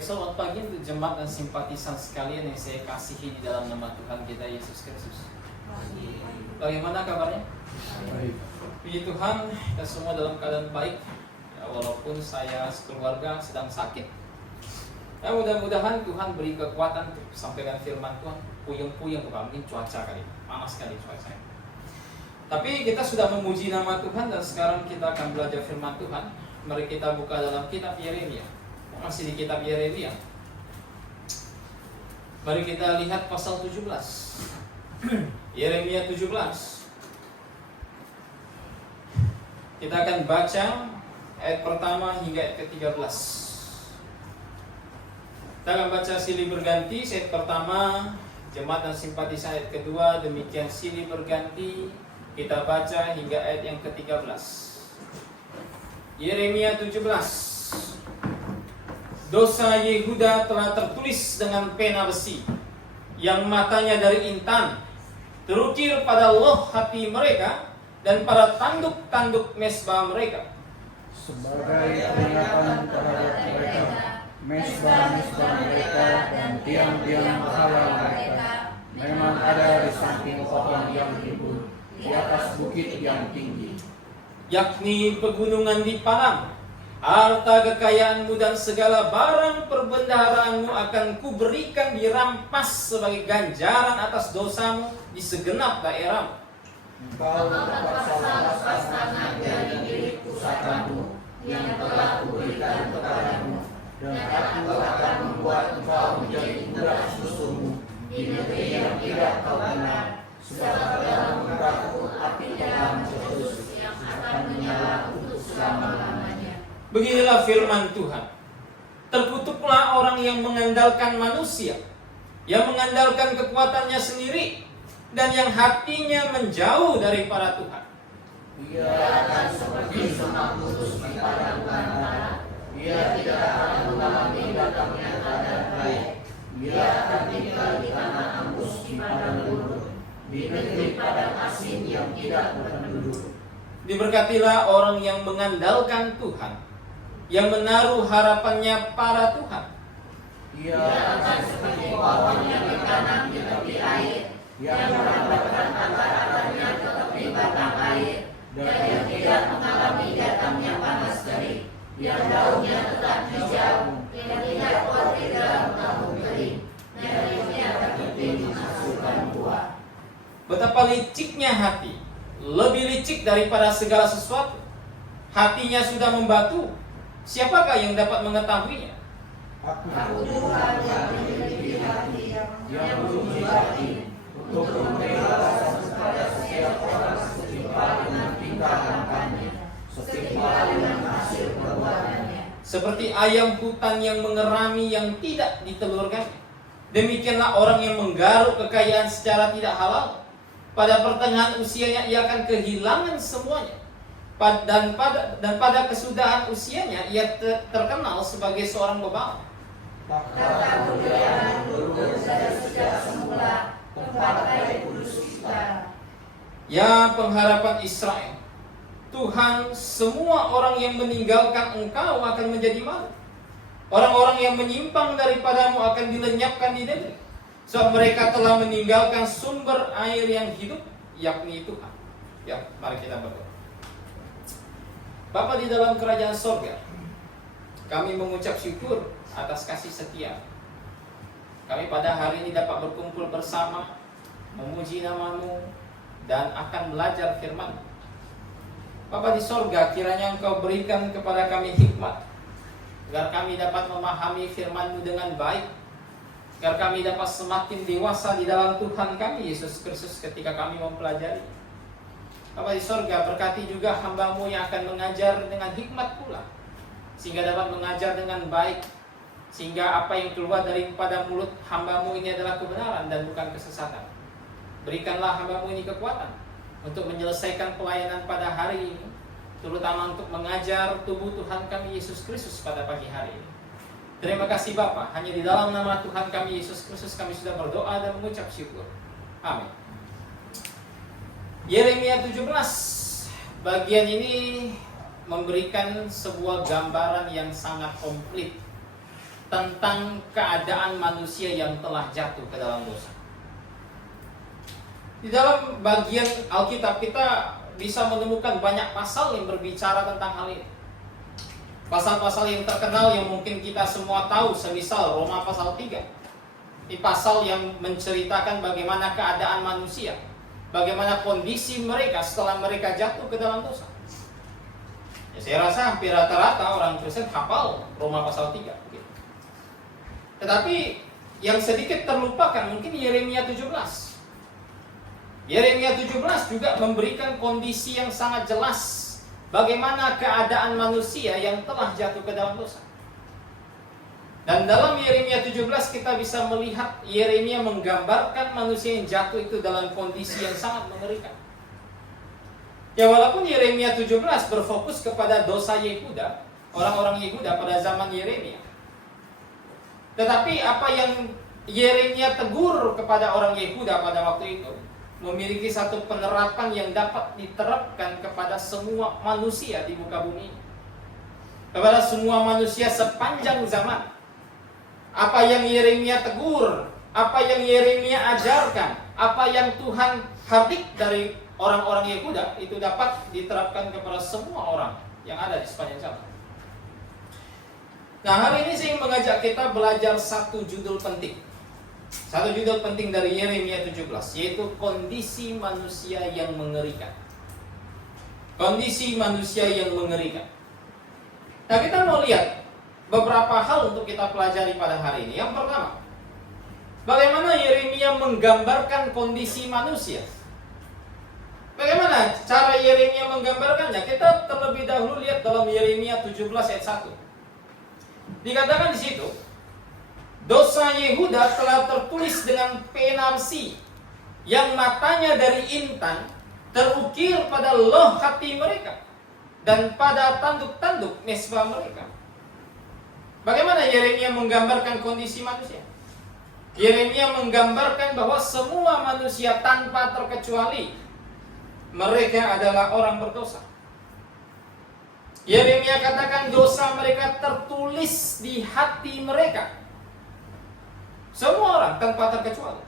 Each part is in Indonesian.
Baik, selamat pagi untuk jemaat dan simpatisan sekalian yang saya kasihi di dalam nama Tuhan kita Yesus Kristus. Bagaimana kabarnya? Baik. Puji Tuhan, kita semua dalam keadaan baik ya, walaupun saya sekeluarga sedang sakit. Ya, mudah-mudahan Tuhan beri kekuatan untuk sampaikan firman Tuhan. Puyeng-puyeng, mungkin cuaca kali, panas sekali cuacanya. Tapi kita sudah memuji nama Tuhan dan sekarang kita akan belajar firman Tuhan. Mari kita buka dalam kitab Yeremia. Masih di kitab Yeremia. Mari kita lihat pasal 17. Yeremia 17. Kita akan baca ayat pertama hingga ayat ke-13. Kita akan baca silih berganti. Ayat pertama, jemaat dan simpatisan. Ayat kedua, demikian silih berganti. Kita baca hingga ayat yang ke-13. Yeremia 17. Dosa Yehuda telah tertulis dengan pena besi, yang matanya dari intan, terukir pada loh hati mereka, dan pada tanduk-tanduk mesbah mereka. Sebagai peringatan terhadap mereka, mesbah-mesbah mereka dan tiang-tiang berhala mereka memang ada di samping pohon yang rimbun, di atas bukit yang tinggi, Yakni pegunungan di Padang. Harta kekayaanmu dan segala barang perbendaharaanmu akan kuberikan dirampas sebagai ganjaran atas dosamu di segenap daerah. engkau dapat lepas tangan dari milik pusakamu yang telah kuberikan kepadamu, dan aku akan membuat engkau menjadi budak susumu di negeri yang tidak kau kenal, sebab dalam mukaku api yang Yesus yang akan menyala untuk selama-lamanya. Beginilah firman Tuhan. Terkutuklah orang yang mengandalkan manusia, yang mengandalkan kekuatannya sendiri, dan yang hatinya menjauh daripada Tuhan. Ia akan seperti semak putus di padang belantara. Ia tidak akan mengalami datangnya keadaan baik. Ia akan tinggal di tanah ambus di padang gurun, di negeri padang asing yang tidak berpenduduk. Diberkatilah orang yang mengandalkan Tuhan, yang menaruh harapannya pada Tuhan. Ia akan seperti pohon yang ditanam di tepi air, yang merambatkan akar-akarnya ke tepi batang air, dan yang tidak mengalami datangnya panas terik, yang daunnya tetap hijau, yang tidak khawatir dalam tahun kering, dan yang tidak berhenti menghasilkan buah. Betapa liciknya hati, lebih licik daripada segala sesuatu. Hatinya sudah membatu. Siapakah yang dapat mengetahuinya? Aku Tuhan yang memiliki hati, yang menguji hati, untuk memberi balasan kepada setiap orang setimpal dengan tingkah lakunya, setimpal dengan hasil perbuatannya. Seperti ayam hutan yang mengerami yang tidak ditelurkan, demikianlah orang yang menggaruk kekayaan secara tidak halal. Pada pertengahan usianya ia akan kehilangan semuanya. Dan pada kesudahan usianya ia terkenal sebagai seorang beban. Tata kebudayaan berubah sejak semula, tempat kudus kita. Ya pengharapan Israel, Tuhan, semua orang yang meninggalkan Engkau akan menjadi malu. Orang-orang yang menyimpang daripadamu akan dilenyapkan di negeri, sebab mereka telah meninggalkan sumber air yang hidup, yakni Tuhan. Ya, mari kita berdoa. Bapa di dalam kerajaan sorga, kami mengucap syukur atas kasih setia. Kami pada hari ini dapat berkumpul bersama, memuji nama-Mu, dan akan belajar firman. Bapa di sorga, kiranya Engkau berikan kepada kami hikmat, agar kami dapat memahami firman-Mu dengan baik, agar kami dapat semakin dewasa di dalam Tuhan kami Yesus Kristus ketika kami mempelajari. Bapa di sorga, berkati juga hamba-Mu yang akan mengajar dengan hikmat pula, sehingga dapat mengajar dengan baik, sehingga apa yang keluar daripada mulut hamba-Mu ini adalah kebenaran dan bukan kesesatan. Berikanlah hamba-Mu ini kekuatan untuk menyelesaikan pelayanan pada hari ini, terutama untuk mengajar tubuh Tuhan kami Yesus Kristus pada pagi hari ini. Terima kasih Bapa, hanya di dalam nama Tuhan kami Yesus Kristus kami sudah berdoa dan mengucap syukur. Amin. Yeremia 17 bagian ini memberikan sebuah gambaran yang sangat komplit tentang keadaan manusia yang telah jatuh ke dalam dosa. Di dalam bagian Alkitab kita bisa menemukan banyak pasal yang berbicara tentang hal ini. Pasal-pasal yang terkenal yang mungkin kita semua tahu, semisal Roma pasal 3. Ini pasal yang menceritakan bagaimana keadaan manusia, bagaimana kondisi mereka setelah mereka jatuh ke dalam dosa. Ya, saya rasa hampir rata-rata orang Kristen hafal Roma pasal 3. Tetapi yang sedikit terlupakan mungkin Yeremia 17. Yeremia 17 juga memberikan kondisi yang sangat jelas bagaimana keadaan manusia yang telah jatuh ke dalam dosa. Dan dalam Yeremia 17 kita bisa melihat Yeremia menggambarkan manusia yang jatuh itu dalam kondisi yang sangat mengerikan. Ya, walaupun Yeremia 17 berfokus kepada dosa Yehuda, orang-orang Yehuda pada zaman Yeremia, tetapi apa yang Yeremia tegur kepada orang Yehuda pada waktu itu memiliki satu penerapan yang dapat diterapkan kepada semua manusia di muka bumi, kepada semua manusia sepanjang zaman. Apa yang Yeremia tegur, apa yang Yeremia ajarkan, apa yang Tuhan hardik dari orang-orang Yehuda, itu dapat diterapkan kepada semua orang yang ada di sepanjang zaman. Nah, hari ini saya ingin mengajak kita belajar satu judul penting. Satu judul penting dari Yeremia 17, yaitu kondisi manusia yang mengerikan. Kondisi manusia yang mengerikan. Nah, kita mau lihat beberapa hal untuk kita pelajari pada hari ini. Yang pertama, bagaimana Yeremia menggambarkan kondisi manusia. Bagaimana cara Yeremia menggambarkannya? Kita terlebih dahulu lihat dalam Yeremia 17 ayat 1. Dikatakan di situ, dosa Yehuda telah tertulis dengan pena besi, yang matanya dari intan terukir pada loh hati mereka dan pada tanduk-tanduk mesbah mereka. Bagaimana Yeremia menggambarkan kondisi manusia? Yeremia menggambarkan bahwa semua manusia tanpa terkecuali mereka adalah orang berdosa. Yeremia katakan dosa mereka tertulis di hati mereka. Semua orang tanpa terkecuali.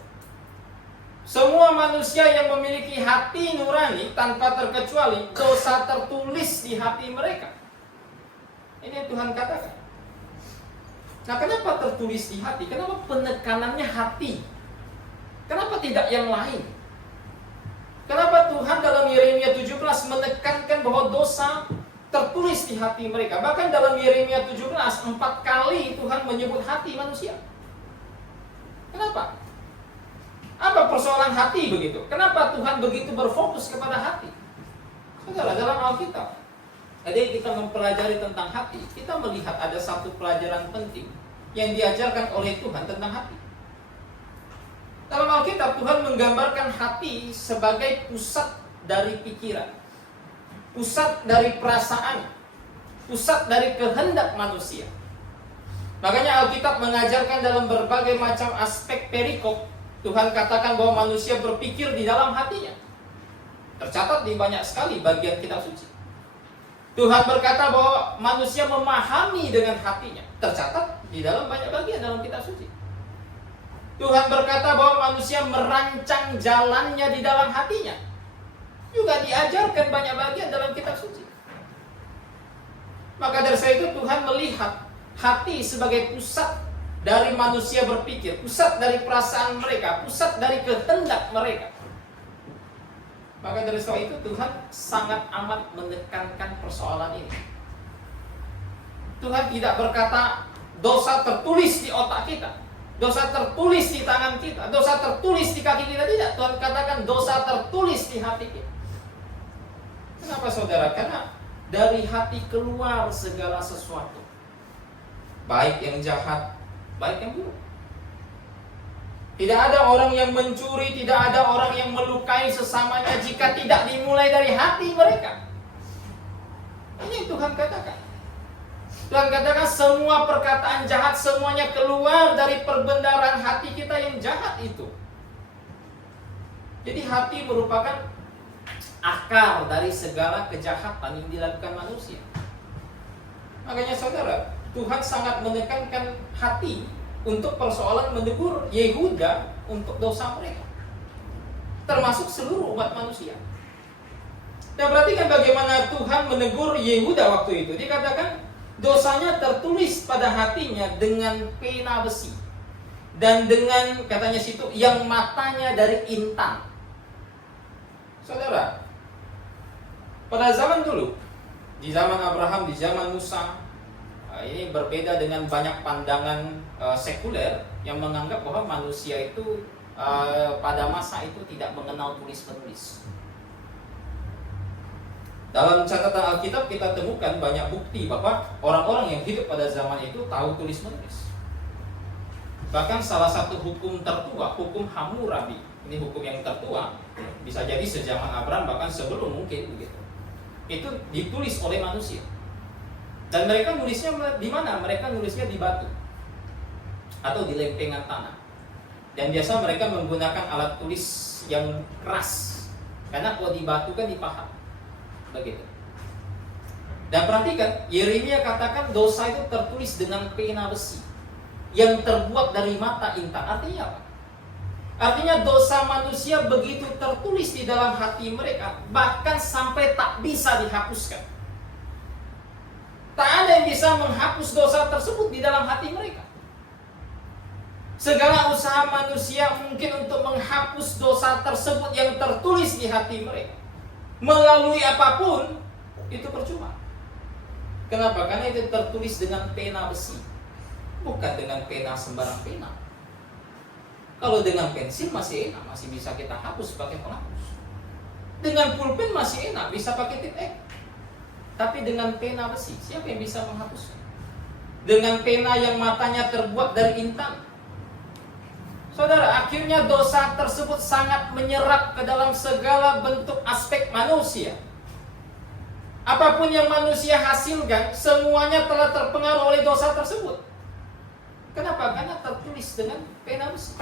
Semua manusia yang memiliki hati nurani tanpa terkecuali, dosa tertulis di hati mereka. Ini yang Tuhan katakan. Nah, kenapa tertulis di hati? Kenapa penekanannya hati? Kenapa tidak yang lain? Kenapa Tuhan dalam Yeremia 17 menekankan bahwa dosa tertulis di hati mereka? Bahkan dalam Yeremia 17 4 kali Tuhan menyebut hati manusia. Kenapa? Apa persoalan hati begitu? Kenapa Tuhan begitu berfokus kepada hati? Saudara, dalam Alkitab, jadi kita mempelajari tentang hati, kita melihat ada satu pelajaran penting yang diajarkan oleh Tuhan tentang hati. Dalam Alkitab, Tuhan menggambarkan hati sebagai pusat dari pikiran, pusat dari perasaan, pusat dari kehendak manusia. Makanya Alkitab mengajarkan dalam berbagai macam aspek perikop, Tuhan katakan bahwa manusia berpikir di dalam hatinya. Tercatat di banyak sekali bagian kitab suci. Tuhan berkata bahwa manusia memahami dengan hatinya. Tercatat di dalam banyak bagian dalam kitab suci. Tuhan berkata bahwa manusia merancang jalannya di dalam hatinya. Juga diajarkan banyak bagian dalam kitab suci. Maka dari itu Tuhan melihat hati sebagai pusat dari manusia berpikir, pusat dari perasaan mereka, pusat dari kehendak mereka. Maka dari sebab itu Tuhan sangat amat menekankan persoalan ini. Tuhan tidak berkata dosa tertulis di otak kita, dosa tertulis di tangan kita, dosa tertulis di kaki kita. Tidak, Tuhan katakan dosa tertulis di hati kita. Kenapa saudara? Karena dari hati keluar segala sesuatu, baik yang jahat, baik yang buruk. Tidak ada orang yang mencuri, tidak ada orang yang melukai sesamanya jika tidak dimulai dari hati mereka. Ini yang Tuhan katakan. Tuhan katakan semua perkataan jahat semuanya keluar dari perbendaharaan hati kita yang jahat itu. Jadi hati merupakan akar dari segala kejahatan yang dilakukan manusia. Makanya saudara, Tuhan sangat menekankan hati untuk persoalan menegur Yehuda untuk dosa mereka, termasuk seluruh umat manusia. Dan perhatikan bagaimana Tuhan menegur Yehuda waktu itu. Dikatakan dosanya tertulis pada hatinya dengan pena besi, dan dengan, katanya situ, yang matanya dari intan. Saudara, pada zaman dulu, di zaman Abraham, di zaman Musa, ini berbeda dengan banyak pandangan sekuler yang menganggap bahwa manusia itu pada masa itu tidak mengenal tulis-menulis. Dalam catatan Alkitab kita temukan banyak bukti bahwa orang-orang yang hidup pada zaman itu tahu tulis-menulis. Bahkan salah satu hukum tertua, hukum Hammurabi, ini hukum yang tertua, bisa jadi sejaman Abraham, bahkan sebelum mungkin begitu. Itu ditulis oleh manusia. Dan mereka nulisnya di mana? Mereka nulisnya di batu atau di lempengan tanah. Dan biasa mereka menggunakan alat tulis yang keras, karena kalau di batu kan dipahat. Begitu. Dan perhatikan, Yeremia katakan dosa itu tertulis dengan pena besi yang terbuat dari mata intan. Artinya apa? Artinya dosa manusia begitu tertulis di dalam hati mereka, bahkan sampai tak bisa dihapuskan. Tak ada yang bisa menghapus dosa tersebut di dalam hati mereka. Segala usaha manusia mungkin untuk menghapus dosa tersebut yang tertulis di hati mereka, melalui apapun, itu percuma. Kenapa? Karena itu tertulis dengan pena besi, bukan dengan pena sembarang pena. Kalau dengan pensil masih enak, masih bisa kita hapus pakai penghapus. Dengan pulpen masih enak, bisa pakai tip X. Tapi dengan pena besi, siapa yang bisa menghapusnya? Dengan pena yang matanya terbuat dari intan. Saudara, akhirnya dosa tersebut sangat menyerap ke dalam segala bentuk aspek manusia. Apapun yang manusia hasilkan, semuanya telah terpengaruh oleh dosa tersebut. Kenapa? Karena tertulis dengan pena besi.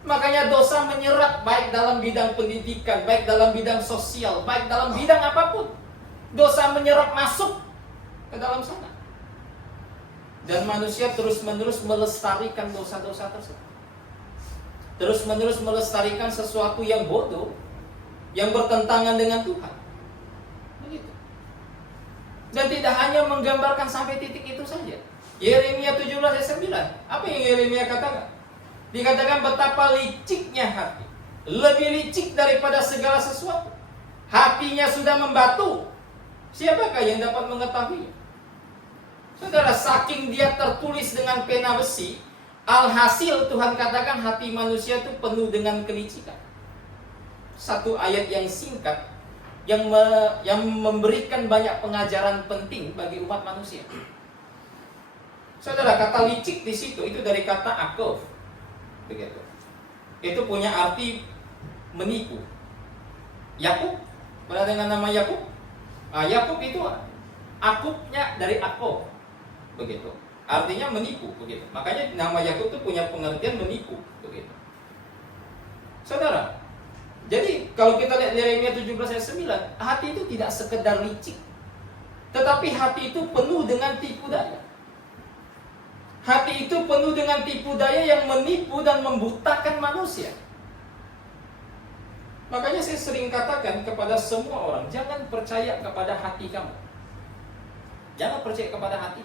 Makanya dosa menyerap baik dalam bidang pendidikan, baik dalam bidang sosial, baik dalam bidang apapun. Dosa menyerap masuk ke dalam sana. Dan manusia terus-menerus melestarikan dosa-dosa tersebut. Terus-menerus melestarikan sesuatu yang bodoh, yang bertentangan dengan Tuhan. Begitu. Dan tidak hanya menggambarkan sampai titik itu saja. Yeremia 17 ayat 9. Apa yang Yeremia katakan? Dikatakan betapa liciknya hati, lebih licik daripada segala sesuatu. Hatinya sudah membatu. Siapakah yang dapat mengetahuinya? Saudara, saking dia tertulis dengan pena besi, alhasil Tuhan katakan hati manusia itu penuh dengan kelicikan. Satu ayat yang singkat yang memberikan banyak pengajaran penting bagi umat manusia. Saudara, kata licik di situ itu dari kata akov. Begitu. Itu punya arti menipu. Yakub, pernah dengan nama Yakub? Yakub itu akubnya dari akov. Begitu. Artinya menipu, begitu. Makanya nama Yakub itu punya pengertian menipu, begitu. Saudara, jadi kalau kita lihat Yeremia 17 ayat 9, hati itu tidak sekedar licik, tetapi hati itu penuh dengan tipu daya. Hati itu penuh dengan tipu daya yang menipu dan membutakan manusia. Makanya saya sering katakan kepada semua orang, jangan percaya kepada hati kamu. Jangan percaya kepada hati.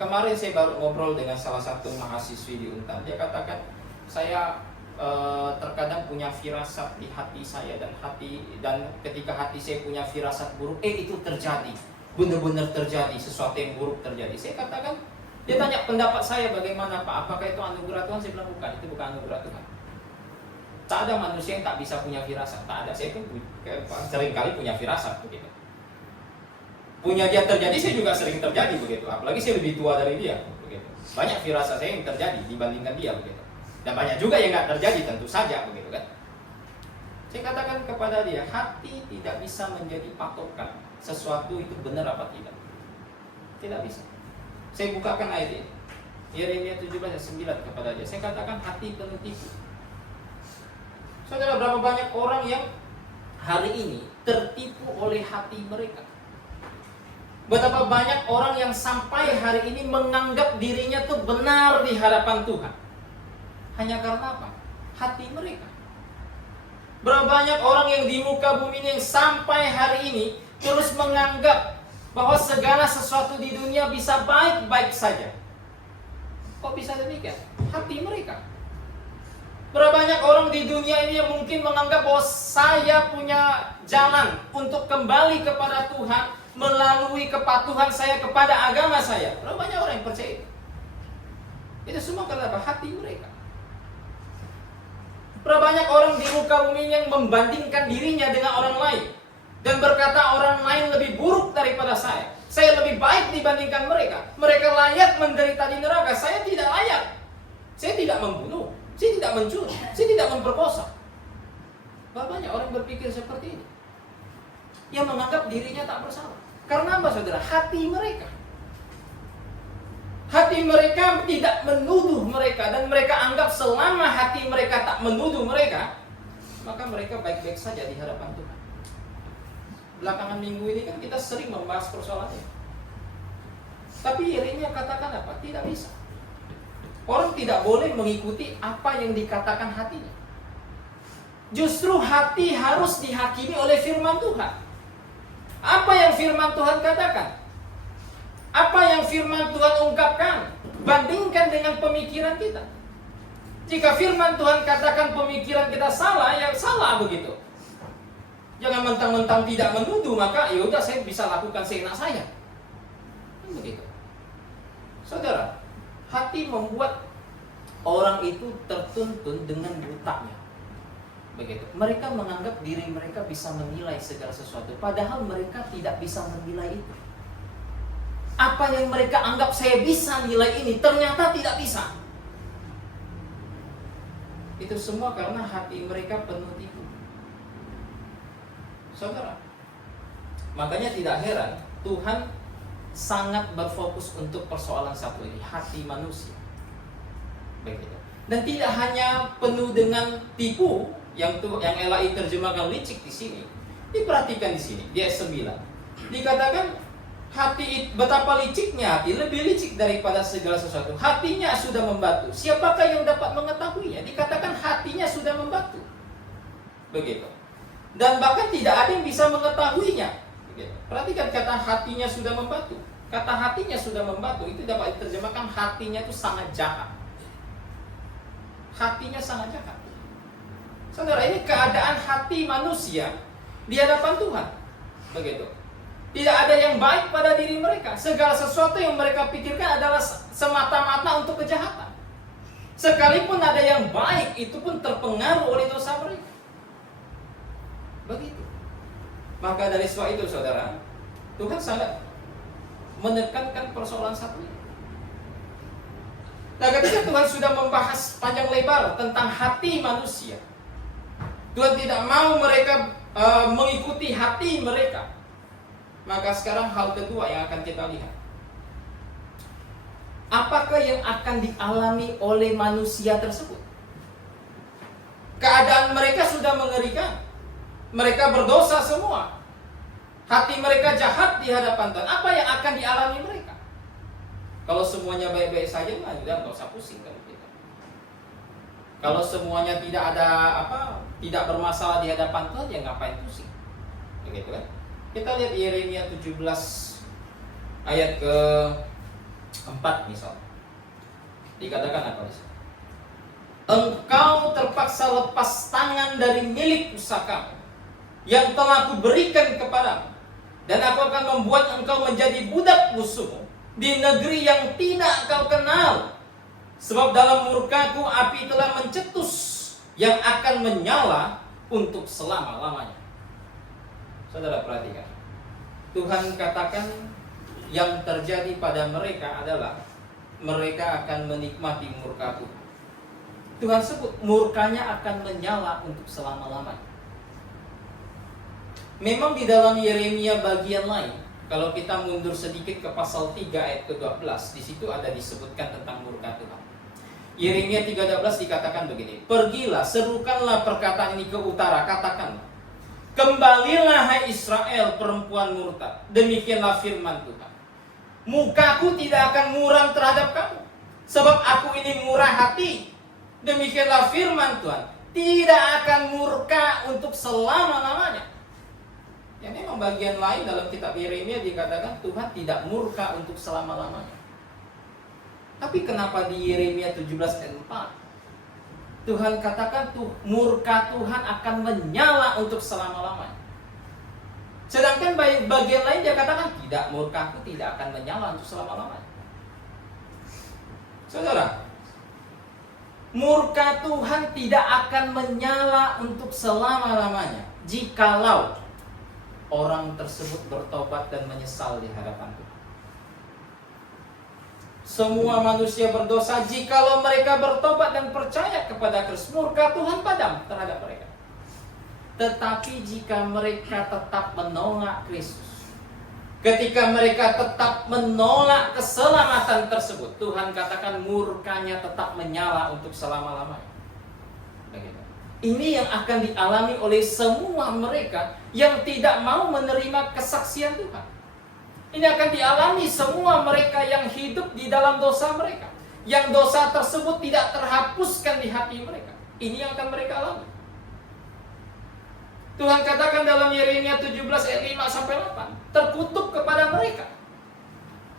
Kemarin saya baru ngobrol dengan salah satu mahasiswi di Untar. Dia katakan, saya terkadang punya firasat di hati saya, dan ketika hati saya punya firasat buruk, itu terjadi. Benar-benar terjadi, sesuatu yang buruk terjadi. Saya katakan, dia tanya pendapat saya bagaimana Pak, apakah itu anugerah Tuhan? Saya bilang bukan, itu bukan anugerah Tuhan. Tak ada manusia yang tak bisa punya firasat, tak ada. Saya pun sering kali punya firasat begitu. Punya dia terjadi, saya juga sering terjadi begitu. Apalagi saya lebih tua dari dia begitu. Banyak firasat saya yang terjadi dibandingkan dia begitu. Dan banyak juga yang nggak terjadi, tentu saja begitu kan. Saya katakan kepada dia, hati tidak bisa menjadi patokan sesuatu itu benar apa tidak. Tidak bisa. Saya bukakan ayat ini, Yeremia 17 ayat 9 kepada dia. Saya katakan hati penuh tipu. Saudara, berapa banyak orang yang hari ini tertipu oleh hati mereka. Betapa banyak orang yang sampai hari ini menganggap dirinya tuh benar di hadapan Tuhan. Hanya karena apa? Hati mereka. Berapa banyak orang yang di muka bumi ini yang sampai hari ini terus menganggap bahwa segala sesuatu di dunia bisa baik-baik saja. Kok bisa demikian? Hati mereka. Berapa banyak orang di dunia ini yang mungkin menganggap bahwa saya punya jalan untuk kembali kepada Tuhan melalui kepatuhan saya kepada agama saya. Berapa banyak orang yang percaya itu? Itu semua karena apa? Hati mereka. Berapa banyak orang di muka bumi yang membandingkan dirinya dengan orang lain dan berkata orang lain lebih buruk daripada saya. Saya lebih baik dibandingkan mereka. Mereka layak menderita di neraka. Saya tidak layak. Saya tidak membunuh. Saya tidak mencuri. Saya tidak memperkosa. Berapa banyak orang berpikir seperti ini? Yang menganggap dirinya tak bersalah. Karena apa saudara? Hati mereka. Hati mereka tidak menuduh mereka. Dan mereka anggap selama hati mereka tak menuduh mereka, maka mereka baik-baik saja di hadapan Tuhan. Belakangan minggu ini kan kita sering membahas persoalannya. Tapi Yeremia katakan apa? Tidak bisa. Orang tidak boleh mengikuti apa yang dikatakan hatinya. Justru hati harus dihakimi oleh firman Tuhan. Apa yang firman Tuhan katakan? Apa yang firman Tuhan ungkapkan? Bandingkan dengan pemikiran kita. Jika firman Tuhan katakan pemikiran kita salah, ya salah begitu. Jangan mentang-mentang tidak menuduh, maka ya udah saya bisa lakukan seenak saya. Begitu. Saudara, hati membuat orang itu tertuntun dengan butanya. Begitu. Mereka menganggap diri mereka bisa menilai segala sesuatu, padahal mereka tidak bisa menilai itu. Apa yang mereka anggap saya bisa nilai ini, ternyata tidak bisa. Itu semua karena hati mereka penuh tipu. Saudara, makanya tidak heran Tuhan sangat berfokus untuk persoalan satu ini, hati manusia. Begitu. Dan tidak hanya penuh dengan tipu, yang LAI terjemahkan licik di sini. Diperhatikan di sini, di ayat 9. Dikatakan hati, betapa liciknya hati, lebih licik daripada segala sesuatu. Hatinya sudah membatu. Siapakah yang dapat mengetahuinya? Dikatakan hatinya sudah membatu. Begitu. Dan bahkan tidak ada yang bisa mengetahuinya. Begitu. Perhatikan kata hatinya sudah membatu. Kata hatinya sudah membatu itu dapat diterjemahkan hatinya itu sangat jahat. Hatinya sangat jahat. Saudara, ini keadaan hati manusia di hadapan Tuhan. Begitu. Tidak ada yang baik pada diri mereka. Segala sesuatu yang mereka pikirkan adalah semata-mata untuk kejahatan. Sekalipun ada yang baik, itu pun terpengaruh oleh dosa mereka. Begitu. Maka dari sebab itu, saudara, Tuhan sangat menekankan persoalan satu ini. Nah, ketika Tuhan sudah membahas panjang lebar tentang hati manusia, Tuhan tidak mau mereka mengikuti hati mereka. Maka sekarang hal kedua yang akan kita lihat. Apakah yang akan dialami oleh manusia tersebut? Keadaan mereka sudah mengerikan. Mereka berdosa semua. Hati mereka jahat di hadapan Tuhan. Apa yang akan dialami mereka? Kalau semuanya baik-baik saja, nah sudah nggak usah pusing kalau kita. Kalau semuanya tidak ada tidak bermasalah di hadapan Tuhan, ya ngapain pusing? Begitu kan? Kita lihat Yeremia 17 ayat ke-4 misal. Dikatakan apa di sini? Engkau terpaksa lepas tangan dari milik pusaka yang telah kuberikan kepadamu, dan aku akan membuat engkau menjadi budak musuhmu di negeri yang tidak kau kenal. Sebab dalam murkaku api telah mencetus yang akan menyala untuk selama-lamanya. Saudara perhatikan. Tuhan katakan yang terjadi pada mereka adalah mereka akan menikmati murkaku. Tuhan sebut murkanya akan menyala untuk selama-lamanya. Memang di dalam Yeremia bagian lain, kalau kita mundur sedikit ke pasal 3 ayat ke-12, di situ ada disebutkan tentang murka Tuhan. Yeremia 3:12 dikatakan begini, pergilah, serukanlah perkataan ini ke utara, katakanlah, Kembalilah hai Israel, perempuan murtad. Demikianlah firman Tuhan. Mukaku tidak akan muram terhadap kamu, sebab aku ini murah hati. Demikianlah firman Tuhan. Tidak akan murka untuk selama-lamanya. Yang memang bagian lain dalam kitab Yeremia dikatakan Tuhan tidak murka untuk selama-lamanya. Tapi kenapa di Yeremia 17 ayat 4 Tuhan katakan murka Tuhan akan menyala untuk selama-lamanya? Sedangkan bagian lain dia katakan tidak, murkaku tidak akan menyala untuk selama-lamanya. Saudara, murka Tuhan tidak akan menyala untuk selama-lamanya jikalau orang tersebut bertobat dan menyesal di hadapan Tuhan. Semua manusia berdosa, jikalau mereka bertobat dan percaya kepada Kristus, murka Tuhan padam terhadap mereka. Tetapi jika mereka tetap menolak Kristus, ketika mereka tetap menolak keselamatan tersebut, Tuhan katakan murkanya tetap menyala untuk selama-lamanya. Ini yang akan dialami oleh semua mereka yang tidak mau menerima kesaksian Tuhan. Ini akan dialami semua mereka yang hidup di dalam dosa mereka, yang dosa tersebut tidak terhapuskan di hati mereka. Ini yang akan mereka alami. Tuhan katakan dalam Yeremia 17 ayat 5-8, terkutuk kepada mereka.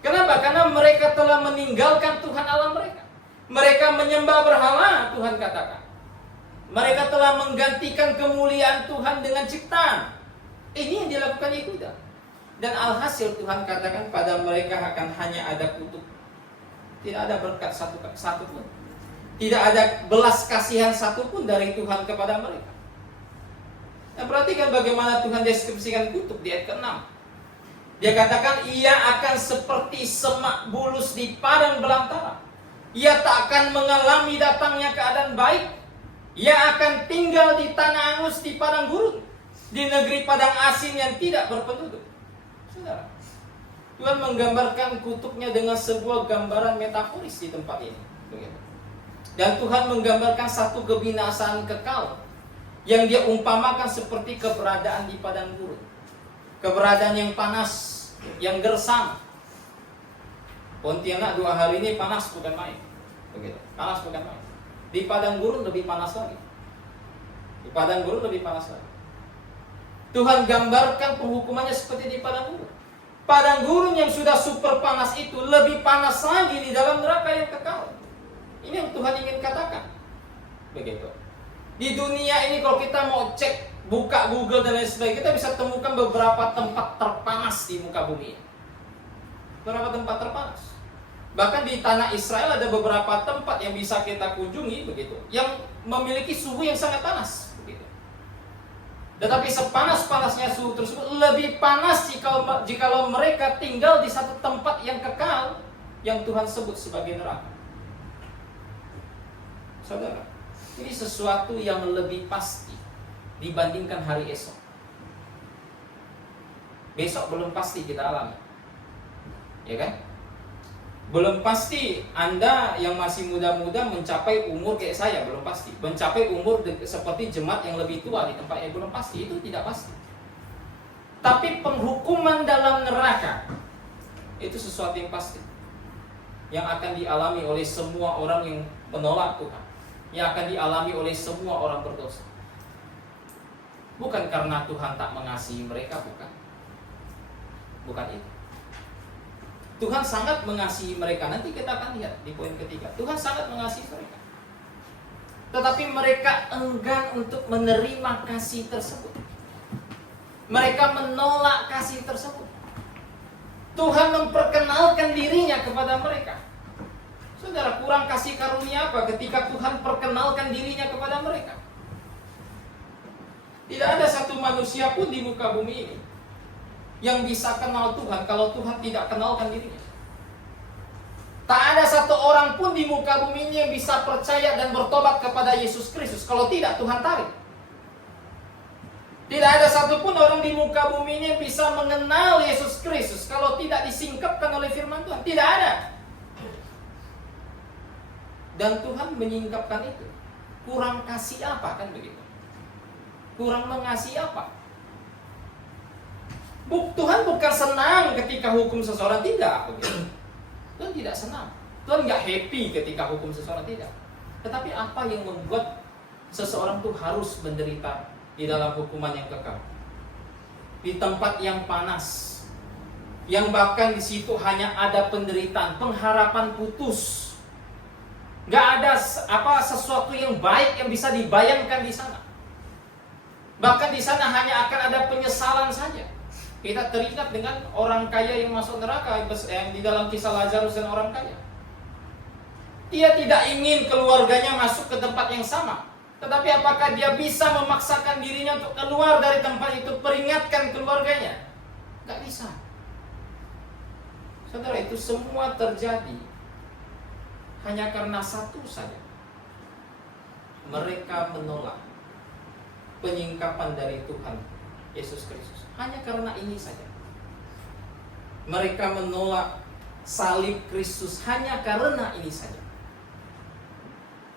Kenapa? Karena mereka telah meninggalkan Tuhan Allah mereka. Mereka menyembah berhala, Tuhan katakan. Mereka telah menggantikan kemuliaan Tuhan dengan ciptaan. Ini yang dilakukan Yehuda. Dan alhasil Tuhan katakan pada mereka akan hanya ada kutuk. Tidak ada berkat satu pun. Tidak ada belas kasihan satu pun dari Tuhan kepada mereka. Nah, perhatikan bagaimana Tuhan deskripsikan kutuk di ayat ke-6. Dia katakan ia akan seperti semak bulus di padang belantara. Ia tak akan mengalami datangnya keadaan baik. Ia akan tinggal di tanah angus di padang gurun, di negeri padang asin yang tidak berpenduduk. Saudara, Tuhan menggambarkan kutuknya dengan sebuah gambaran metaforis di tempat ini. Begitu. Dan Tuhan menggambarkan satu kebinasaan kekal yang dia umpamakan seperti keberadaan di padang gurun. Keberadaan yang panas, yang gersam. Pontianak 2 hari ini panas bukan main. Begitu. Panas bukan main. Di padang gurun lebih panas lagi. Di padang gurun lebih panas lagi. Tuhan gambarkan penghukumannya seperti di padang gurun. Padang gurun yang sudah super panas itu lebih panas lagi di dalam neraka yang kekal. Ini yang Tuhan ingin katakan. Begitu. Di dunia ini kalau kita mau cek, buka Google dan lain sebagainya, kita bisa temukan beberapa tempat terpanas di muka bumi. Beberapa tempat terpanas. Bahkan di tanah Israel ada beberapa tempat yang bisa kita kunjungi begitu, yang memiliki suhu yang sangat panas begitu. Tetapi sepanas-panasnya suhu tersebut lebih panas jikalau mereka tinggal di satu tempat yang kekal yang Tuhan sebut sebagai neraka. Saudara, ini sesuatu yang lebih pasti dibandingkan hari esok. Besok belum pasti kita alami, ya kan? Belum pasti Anda yang masih muda-muda mencapai umur kayak saya, belum pasti. Mencapai umur seperti jemaat yang lebih tua di tempat yang belum pasti, itu tidak pasti. Tapi penghukuman dalam neraka itu sesuatu yang pasti, yang akan dialami oleh semua orang yang menolak Tuhan, yang akan dialami oleh semua orang berdosa. Bukan karena Tuhan tak mengasihi mereka, bukan. Bukan itu. Tuhan sangat mengasihi mereka. Nanti kita akan lihat di poin ketiga. Tuhan sangat mengasihi mereka. Tetapi mereka enggan untuk menerima kasih tersebut. Mereka menolak kasih tersebut. Tuhan memperkenalkan dirinya kepada mereka. Saudara, kurang kasih karunia apa ketika Tuhan perkenalkan dirinya kepada mereka? Tidak ada satu manusia pun di muka bumi ini yang bisa kenal Tuhan kalau Tuhan tidak kenalkan dirinya. Tak ada satu orang pun di muka bumi ini yang bisa percaya dan bertobat kepada Yesus Kristus kalau tidak Tuhan tarik. Tidak ada satupun orang di muka bumi ini yang bisa mengenal Yesus Kristus kalau tidak disingkapkan oleh firman Tuhan. Tidak ada. Dan Tuhan menyingkapkan itu. Kurang kasih apa kan begitu? Kurang mengasihi apa? Tuhan bukan senang ketika hukum seseorang, tidak. Tuhan tidak senang. Tuhan nggak happy ketika hukum seseorang, tidak. Tetapi apa yang membuat seseorang tuh harus menderita di dalam hukuman yang kekal, di tempat yang panas, yang bahkan di situ hanya ada penderitaan, pengharapan putus, nggak ada sesuatu yang baik yang bisa dibayangkan di sana. Bahkan di sana hanya akan ada penyesalan saja. Kita teringat dengan orang kaya yang masuk neraka, yang di dalam kisah Lazarus dan orang kaya. Dia tidak ingin keluarganya masuk ke tempat yang sama. Tetapi apakah dia bisa memaksakan dirinya untuk keluar dari tempat itu, peringatkan keluarganya? Gak bisa. Saudara, itu semua terjadi hanya karena satu saja. Mereka menolak penyingkapan dari Tuhan Yesus Kristus. Hanya karena ini saja. Mereka menolak salib Kristus hanya karena ini saja.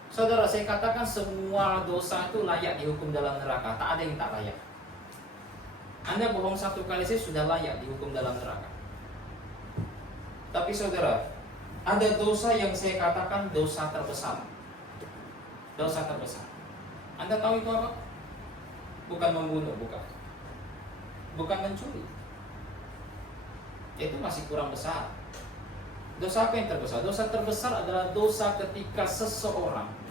Saudara, saya katakan semua dosa itu layak dihukum dalam neraka. Tak ada yang tak layak. Anda bohong satu kali saja sudah layak dihukum dalam neraka. Tapi saudara, ada dosa yang saya katakan dosa terbesar. Dosa terbesar. Anda tahu itu apa? Bukan membunuh, bukan. Bukan mencuri. Itu masih kurang besar. Dosa apa yang terbesar? Dosa terbesar adalah dosa ketika seseorang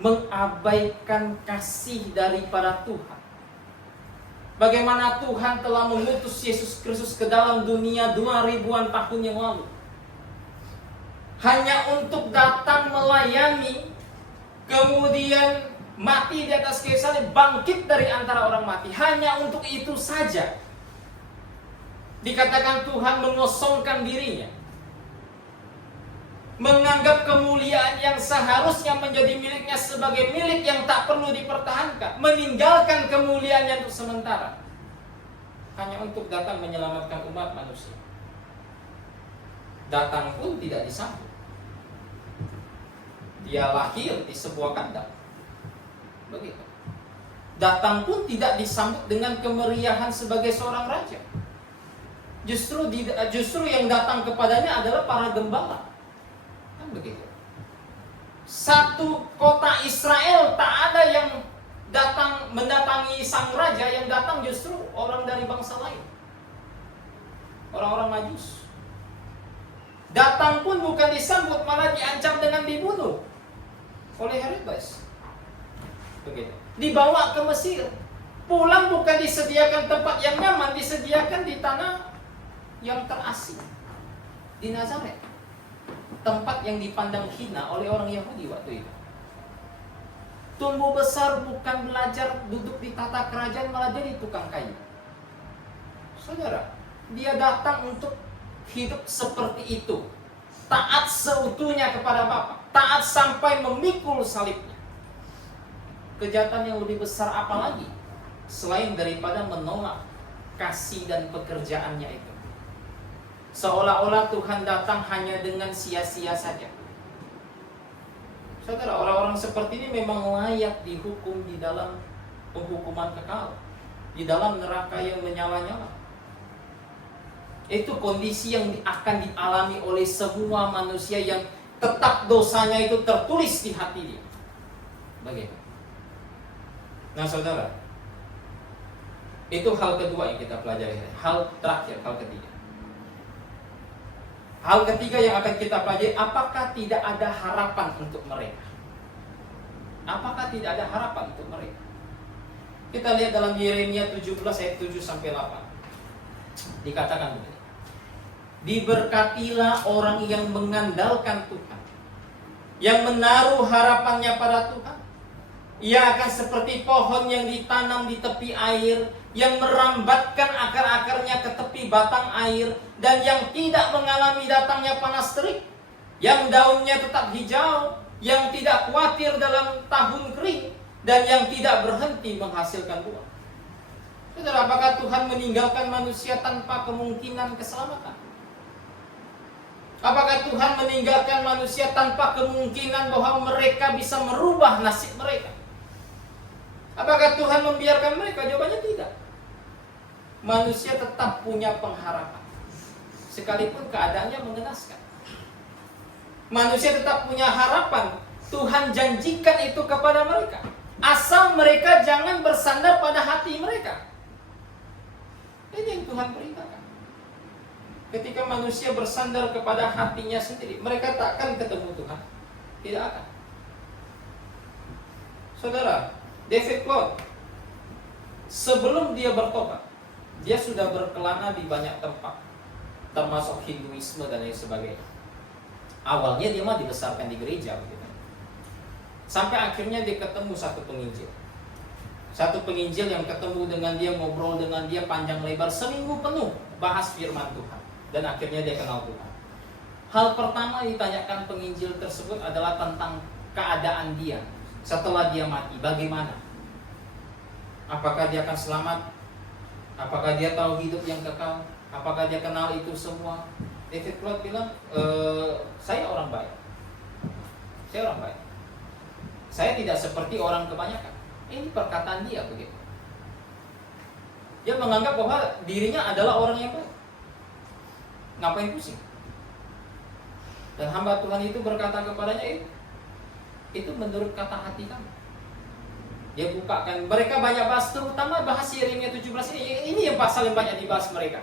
mengabaikan kasih daripada Tuhan. Bagaimana Tuhan telah mengutus Yesus Kristus ke dalam dunia 2000-an tahun yang lalu, hanya untuk datang melayani, kemudian mati di atas kayu salib, bangkit dari antara orang mati. Hanya untuk itu saja dikatakan Tuhan mengosongkan dirinya, menganggap kemuliaan yang seharusnya menjadi miliknya sebagai milik yang tak perlu dipertahankan, meninggalkan kemuliaannya untuk sementara, hanya untuk datang menyelamatkan umat manusia. Datang pun tidak disambut. Dia lahir di sebuah kandang, begitu. Datang pun tidak disambut dengan kemeriahan sebagai seorang raja. Justru yang datang kepadanya adalah para gembala. Begitu. Satu kota Israel tak ada yang datang mendatangi sang raja, yang datang justru orang dari bangsa lain, orang-orang Majus. Datang pun bukan disambut, malah diancam dengan dibunuh oleh Herodes. Begitu. Dibawa ke Mesir, pulang bukan disediakan tempat yang nyaman, disediakan di tanah yang terasing, di Nazaret, tempat yang dipandang hina oleh orang Yahudi waktu itu. Tumbuh besar bukan belajar duduk di tata kerajaan, malah jadi tukang kayu. Saudara, dia datang untuk hidup seperti itu, taat seutuhnya kepada Bapa, taat sampai memikul salibnya. Kejahatan yang lebih besar apa lagi selain daripada menolak kasih dan pekerjaannya itu? Seolah-olah Tuhan datang hanya dengan sia-sia saja. Saudara, orang-orang seperti ini memang layak dihukum di dalam penghukuman kekal, di dalam neraka yang menyala-nyala. Itu kondisi yang akan dialami oleh semua manusia yang tetap dosanya itu tertulis di hati dia. Bagaimana? Nah saudara, itu hal kedua yang kita pelajari. Hal terakhir, hal ketiga. Hal ketiga yang akan kita pelajari, apakah tidak ada harapan untuk mereka? Apakah tidak ada harapan untuk mereka? Kita lihat dalam Yeremia 17 ayat 7 sampai 8. Dikatakan begini: diberkatilah orang yang mengandalkan Tuhan, yang menaruh harapannya pada Tuhan. Ia akan seperti pohon yang ditanam di tepi air, yang merambatkan akar-akarnya ke tepi batang air, dan yang tidak mengalami datangnya panas terik, yang daunnya tetap hijau, yang tidak khawatir dalam tahun kering, dan yang tidak berhenti menghasilkan buah. Saudara, apakah Tuhan meninggalkan manusia tanpa kemungkinan keselamatan? Apakah Tuhan meninggalkan manusia tanpa kemungkinan bahwa mereka bisa merubah nasib mereka? Apakah Tuhan membiarkan mereka? Jawabannya tidak. manusia tetap punya pengharapan. Sekalipun keadaannya mengenaskan. Manusia tetap punya harapan. Tuhan janjikan itu kepada mereka. Asal mereka jangan bersandar pada hati mereka. Ini yang Tuhan perintahkan. Ketika manusia bersandar kepada hatinya sendiri, mereka tak akan ketemu Tuhan. Tidak akan. Saudara, David Platt, sebelum dia bertobat, dia sudah berkelana di banyak tempat, termasuk Hinduisme dan lain sebagainya. Awalnya dia mah dibesarkan di gereja begitu. Sampai akhirnya dia ketemu satu penginjil. Satu penginjil yang ketemu dengan dia, ngobrol dengan dia panjang lebar seminggu penuh, bahas firman Tuhan. Dan akhirnya dia kenal Tuhan. Hal pertama ditanyakan penginjil tersebut adalah tentang keadaan dia setelah dia mati, bagaimana? Apakah dia akan selamat? Apakah dia tahu hidup yang kekal? Apakah dia kenal itu semua? David Platt bilang, saya orang baik. Saya orang baik. Saya tidak seperti orang kebanyakan. Ini perkataan dia begitu. Dia menganggap bahwa dirinya adalah orang yang baik. Ngapain pusing? Dan hamba Tuhan itu berkata kepadanya, itu menurut kata hati kamu. Dia bukakan, mereka banyak bahas, terutama bahas Yeremia 17 ini. Ini yang pasal yang banyak dibahas mereka.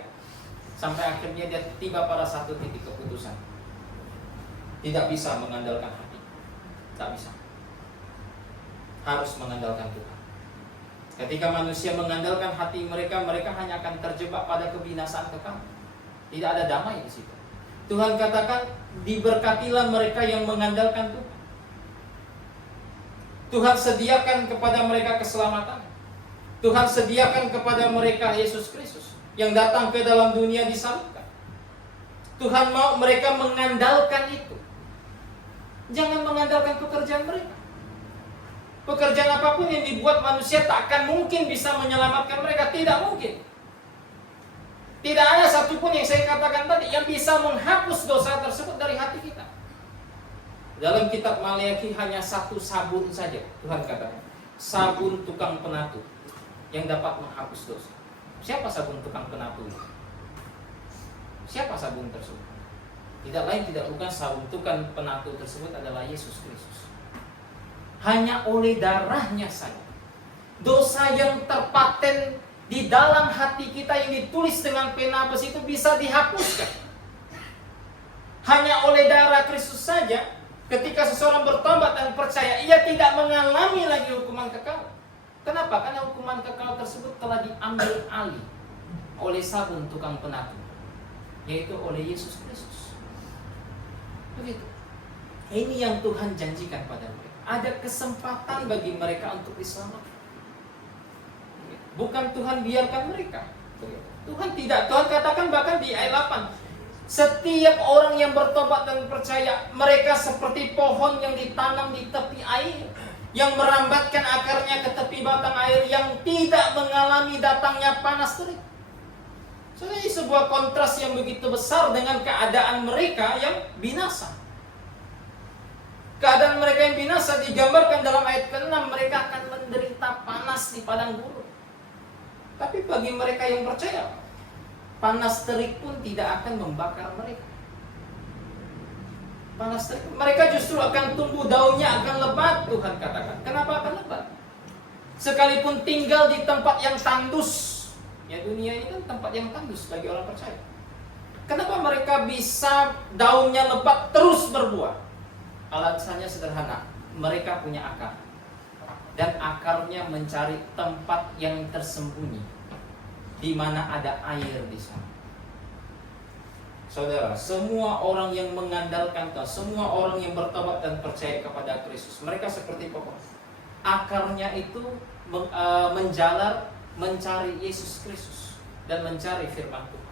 Sampai akhirnya dia tiba pada satu titik keputusan. Tidak bisa mengandalkan hati. Tak bisa. Harus mengandalkan Tuhan. Ketika manusia mengandalkan hati mereka, mereka hanya akan terjebak pada kebinasaan kekal. Tidak ada damai di situ. Tuhan katakan, diberkatilah mereka yang mengandalkan Tuhan. Tuhan sediakan kepada mereka keselamatan. Tuhan sediakan kepada mereka Yesus Kristus yang datang ke dalam dunia disalibkan. Tuhan mau mereka mengandalkan itu. Jangan mengandalkan pekerjaan mereka. Pekerjaan apapun yang dibuat manusia tak akan mungkin bisa menyelamatkan mereka. Tidak mungkin. Tidak ada satupun yang saya katakan tadi yang bisa menghapus dosa tersebut dari hati kita. Dalam kitab Maleakhi hanya satu sabun saja, Tuhan katakan. Sabun tukang penatu yang dapat menghapus dosa. Siapa sabun tukang penatu? Siapa sabun tersebut? Tidak lain tidak bukan sabun tukang penatu tersebut adalah Yesus Kristus. Hanya oleh darahnya saja. Dosa yang terpaten di dalam hati kita yang ditulis dengan pena besi itu bisa dihapuskan. Hanya oleh darah Kristus saja. Ketika seseorang bertobat dan percaya, ia tidak mengalami lagi hukuman kekal. Kenapa? Karena hukuman kekal tersebut telah diambil alih oleh sabun tukang penatu, yaitu oleh Yesus Kristus. Begitu. Ini yang Tuhan janjikan pada mereka. Ada kesempatan bagi mereka untuk diselamatkan. Bukan Tuhan biarkan mereka. Tuhan tidak. Tuhan katakan bahkan di ayat 8. Setiap orang yang bertobat dan percaya, mereka seperti pohon yang ditanam di tepi air, yang merambatkan akarnya ke tepi batang air, yang tidak mengalami datangnya panas terik. So, ini sebuah kontras yang begitu besar dengan keadaan mereka yang binasa. Keadaan mereka yang binasa digambarkan dalam ayat ke-6, mereka akan menderita panas di padang gurun. Tapi bagi mereka yang percaya, panas terik pun tidak akan membakar mereka. Panas terik, mereka justru akan tumbuh, daunnya akan lebat, Tuhan katakan. Kenapa akan lebat? Sekalipun tinggal di tempat yang tandus. Ya, dunia ini kan tempat yang tandus bagi orang percaya. Kenapa mereka bisa daunnya lebat terus berbuah? Alasannya sederhana, mereka punya akar. Dan akarnya mencari tempat yang tersembunyi, di mana ada air di sana. Saudara, semua orang yang mengandalkan Tuhan, semua orang yang bertobat dan percaya kepada Kristus, mereka seperti pohon. Akarnya itu menjalar mencari Yesus Kristus dan mencari firman Tuhan.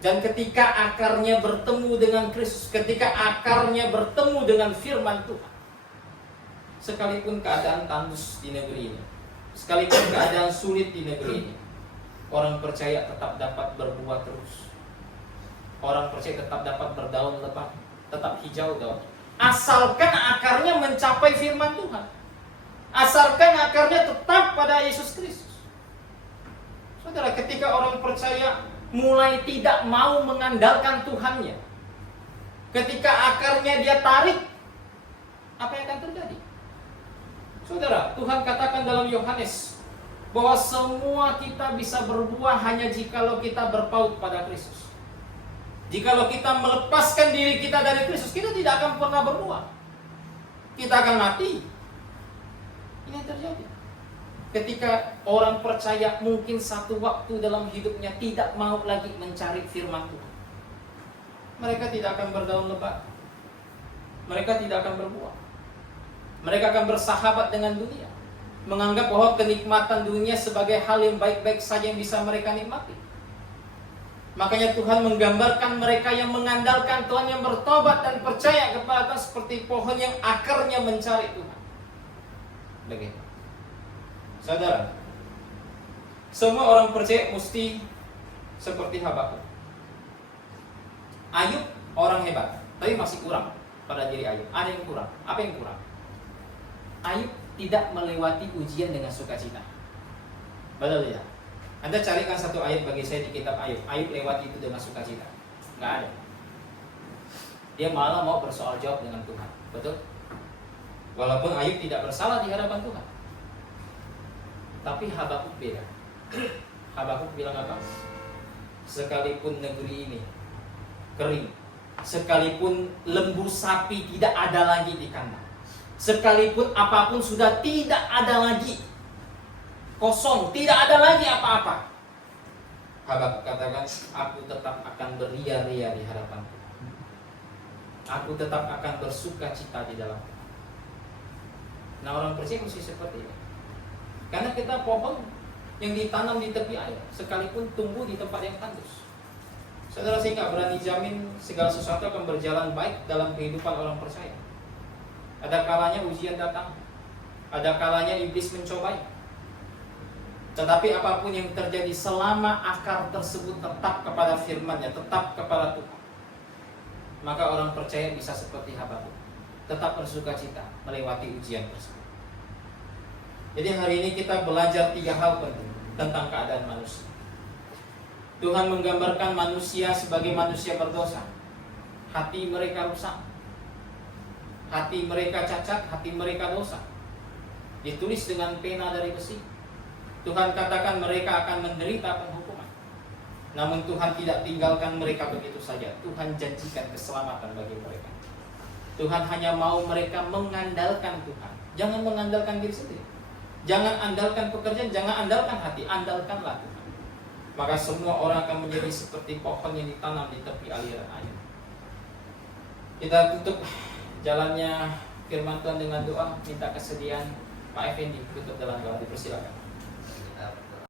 Dan ketika akarnya bertemu dengan Kristus, ketika akarnya bertemu dengan firman Tuhan, sekalipun keadaan tandus di negeri ini, sekalipun keadaan sulit di negeri ini, orang percaya tetap dapat berbuah terus. Orang percaya tetap dapat berdaun lebat, tetap hijau daun. Asalkan akarnya mencapai firman Tuhan. Asalkan akarnya tetap pada Yesus Kristus. Saudara, ketika orang percaya mulai tidak mau mengandalkan Tuhannya, ketika akarnya dia tarik, apa yang akan terjadi? Saudara, Tuhan katakan dalam Yohanes bahwa semua kita bisa berbuah hanya jikalau kita berpaut pada Kristus. Jikalau kita melepaskan diri kita dari Kristus, kita tidak akan pernah berbuah. Kita akan mati. Ini yang terjadi. Ketika orang percaya mungkin satu waktu dalam hidupnya tidak mau lagi mencari firman Tuhan, mereka tidak akan berdaun lebat. Mereka tidak akan berbuah. Mereka akan bersahabat dengan dunia, menganggap bahwa kenikmatan dunia sebagai hal yang baik-baik saja yang bisa mereka nikmati. Makanya Tuhan menggambarkan mereka yang mengandalkan Tuhan, yang bertobat dan percaya kepada Tuhan seperti pohon yang akarnya mencari Tuhan. Begitu. Saudara, semua orang percaya mesti seperti Habakuk. Ayub orang hebat, tapi masih kurang pada diri Ayub. Ada yang kurang. Apa yang kurang? Ayub tidak melewati ujian dengan sukacita. Betul tidak? Anda carikan satu ayat bagi saya di kitab Ayub. Ayub lewati itu dengan sukacita. Nggak ada. Dia malah mau bersoal jawab dengan Tuhan. Betul? Walaupun Ayub tidak bersalah di hadapan Tuhan. Tapi Habakuk beda. Habakuk bilang apa? Sekalipun negeri ini kering, sekalipun lembu sapi tidak ada lagi di kandang, sekalipun apapun sudah tidak ada lagi, kosong, tidak ada lagi apa-apa, Habakuk katakan, aku tetap akan beria-ria di hadapan Tuhan. Aku tetap akan bersuka cita di dalam Tuhan. Nah, orang percaya mesti seperti ini. Karena kita pohon yang ditanam di tepi air, sekalipun tumbuh di tempat yang tandus. Saudara, saya nggak berani jamin segala sesuatu akan berjalan baik dalam kehidupan orang percaya. Ada kalanya ujian datang, ada kalanya iblis mencobai. Tetapi apapun yang terjadi, selama akar tersebut tetap kepada firman-Nya, tetap kepada Tuhan, maka orang percaya bisa seperti Habakuk, tetap bersukacita melewati ujian tersebut. Jadi hari ini kita belajar 3 hal penting tentang keadaan manusia. Tuhan menggambarkan manusia sebagai manusia berdosa. Hati mereka rusak, hati mereka cacat, hati mereka dosa. Ditulis dengan pena dari besi. Tuhan katakan mereka akan menderita penghukuman. Namun Tuhan tidak tinggalkan mereka begitu saja. Tuhan janjikan keselamatan bagi mereka. Tuhan hanya mau mereka mengandalkan Tuhan. Jangan mengandalkan diri sendiri. Jangan andalkan pekerjaan, jangan andalkan hati, andalkanlah Tuhan. Maka semua orang akan menjadi seperti pohon yang ditanam di tepi aliran air. Kita tutup jalannya firman Tuhan dengan doa, minta kesediaan Pak Effendi tutup dalam doa, dipersilakan.